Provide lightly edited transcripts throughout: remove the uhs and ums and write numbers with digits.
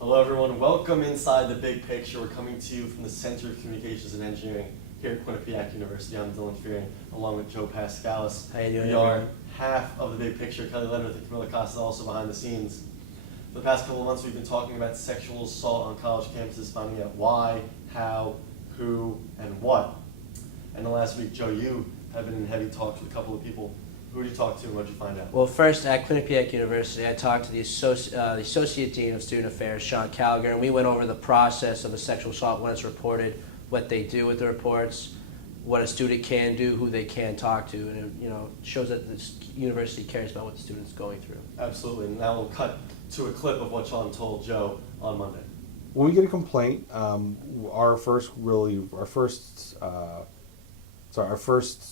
Hello everyone, welcome inside the big picture. We're coming to you from the Center of Communications and Engineering here at Quinnipiac University. I'm Dylan Fearing, along with Joe Pascalis. How you doing? We are half of the big picture. Kelly Leonard and Camilla Costa also behind the scenes. For the past couple of months we've been talking about sexual assault on college campuses, finding out why, how, who, and what. And the last week, Joe, you have been in heavy talks with a couple of people. Who did you talk to and what did you find out? Well, first at Quinnipiac University, I talked to the Associate Dean of Student Affairs, Sean Callagher, and we went over the process of a sexual assault when it's reported, what they do with the reports, what a student can do, who they can talk to, and it shows that this university cares about what the student's going through. Absolutely, and now we'll cut to a clip of what Sean told Joe on Monday. When we get a complaint, our first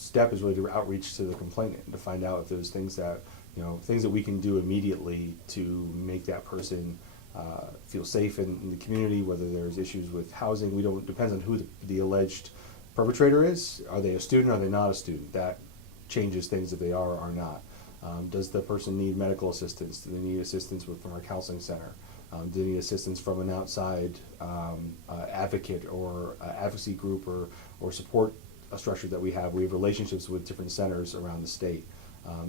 step is really to outreach to the complainant and to find out if there's things that we can do immediately to make that person feel safe in the community. Whether there's issues with housing, depends on who the alleged perpetrator is. Are they a student? Are they not a student? That changes things if they are or are not. Does the person need medical assistance? Do they need assistance from our counseling center? Do they need assistance from an outside advocate or advocacy group or support structure that we have? We have relationships with different centers around the state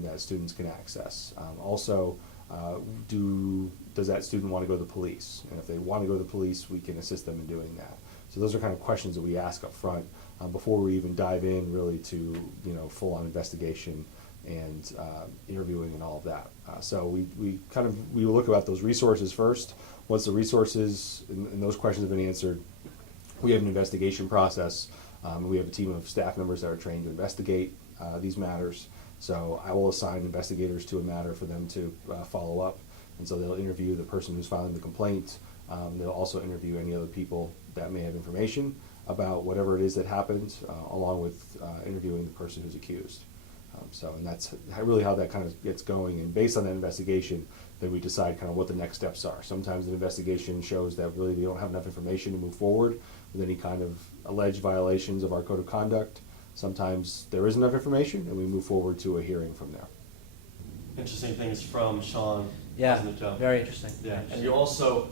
that students can access. Also, does that student want to go to the police? And if they want to go to the police, we can assist them in doing that. So those are kind of questions that we ask up front before we even dive in really to full-on investigation and interviewing and all of that. So we will look at those resources first. Once the resources and those questions have been answered, we have an investigation process. We have a team of staff members that are trained to investigate these matters. So I will assign investigators to a matter for them to follow up. And so they'll interview the person who's filing the complaint. They'll also interview any other people that may have information about whatever it is that happened, along with interviewing the person who's accused. And that's really how that kind of gets going. And based on that investigation, then we decide kind of what the next steps are. Sometimes the investigation shows that really we don't have enough information to move forward with any kind of alleged violations of our code of conduct. Sometimes there is enough information and we move forward to a hearing from there. Interesting things from Sean, Yeah, wasn't it, Joe? very interesting. Yeah, and you also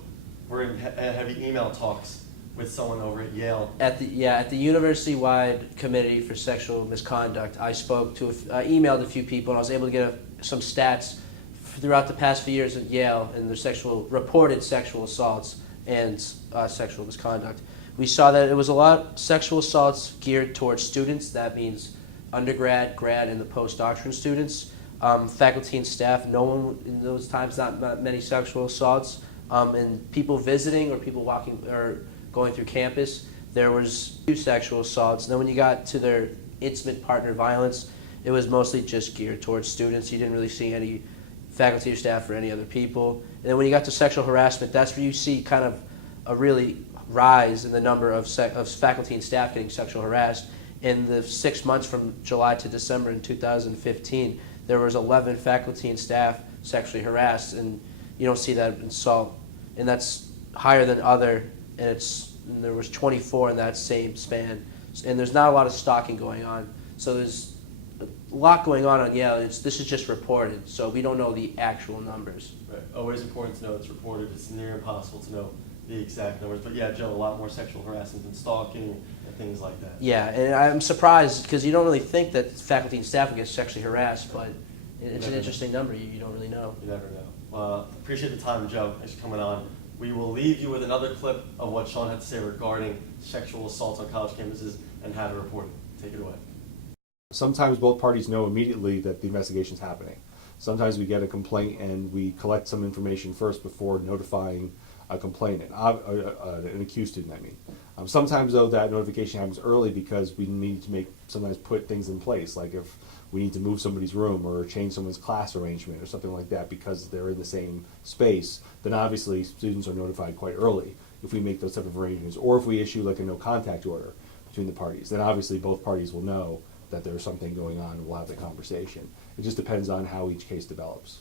were in heavy email talks with someone over at Yale. At the university-wide committee for sexual misconduct, I spoke to, emailed a few people, and I was able to get some stats throughout the past few years at Yale and their reported sexual assaults and sexual misconduct. We saw that it was a lot sexual assaults geared towards students. That means undergrad, grad, and the postdoctoral students. Faculty and staff, no one in those times, not many sexual assaults. And people visiting or people walking or going through campus, there was 2 sexual assaults. And then when you got to their intimate partner violence, it was mostly just geared towards students. You didn't really see any faculty or staff or any other people. And then when you got to sexual harassment, that's where you see kind of a really rise in the number of faculty and staff getting sexual harassed. In the 6 months from July to December in 2015, there was 11 faculty and staff sexually harassed, and you don't see that in assault. And that's higher than other, and there was 24 in that same span. And there's not a lot of stalking going on. So there's a lot going on Yale. This is just reported, so we don't know the actual numbers. Right. Always important to know it's reported. It's near impossible to know the exact numbers. But yeah, Joe, a lot more sexual harassment and stalking and things like that. Yeah, and I'm surprised because you don't really think that faculty and staff would get sexually harassed, but it's an interesting number. You don't really know. You never know. Appreciate the time, Joe. Thanks for coming on. We will leave you with another clip of what Sean had to say regarding sexual assaults on college campuses and how to report it. Take it away. Sometimes both parties know immediately that the investigation's happening. Sometimes we get a complaint and we collect some information first before notifying a complainant, an accused student, I mean. Sometimes, though, that notification happens early because we need to sometimes put things in place, like if we need to move somebody's room or change someone's class arrangement or something like that because they're in the same space, then obviously students are notified quite early if we make those type of arrangements, or if we issue like a no contact order between the parties. Then obviously both parties will know that there's something going on and we'll have the conversation. It just depends on how each case develops.